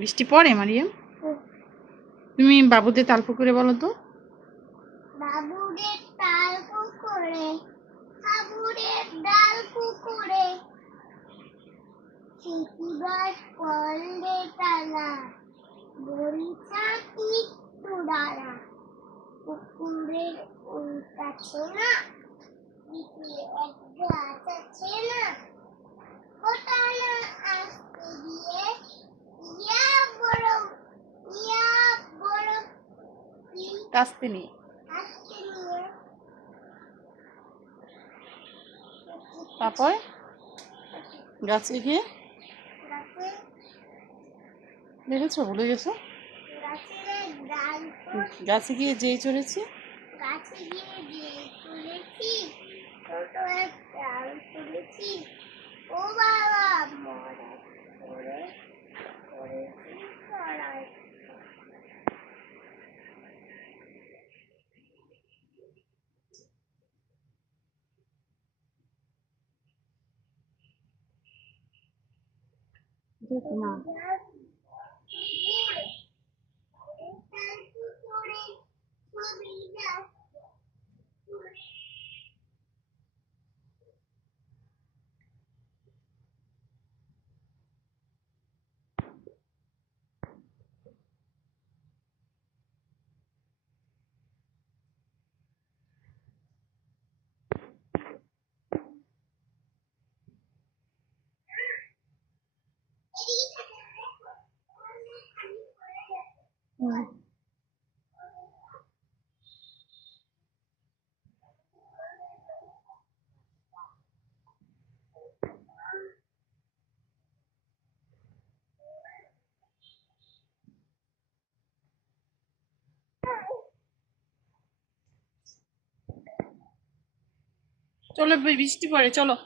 বৃষ্টি পড়ে মারিয়াম? তুমি বাবুদের তাল পুকুরে বলো তো। বাবুদের তাল পুকুরে, বাবুদের ডাল পুকুরে, চিঠিবার কলরে টানা, বরিশা একটু দাঁড়া, পুকুরের ওই কাছে না এক গাছ আছে না, ওটা না আসতে গিয়ে ইয়া বড় কাস্তে নিয়ে আসতে নিয়ে তারপর গাছে গিয়ে গাছে দেখেছো, ভুলে গেছো? গাছের ডাল গাছে গিয়ে যেই চড়েছি, গাছে গিয়ে যে তুলেছি, ছোট এক ডাল তুলেছি, ও বাবা মরা করে করেছি চড়াই। না চলো, বৃষ্টি পড়ে, চলো।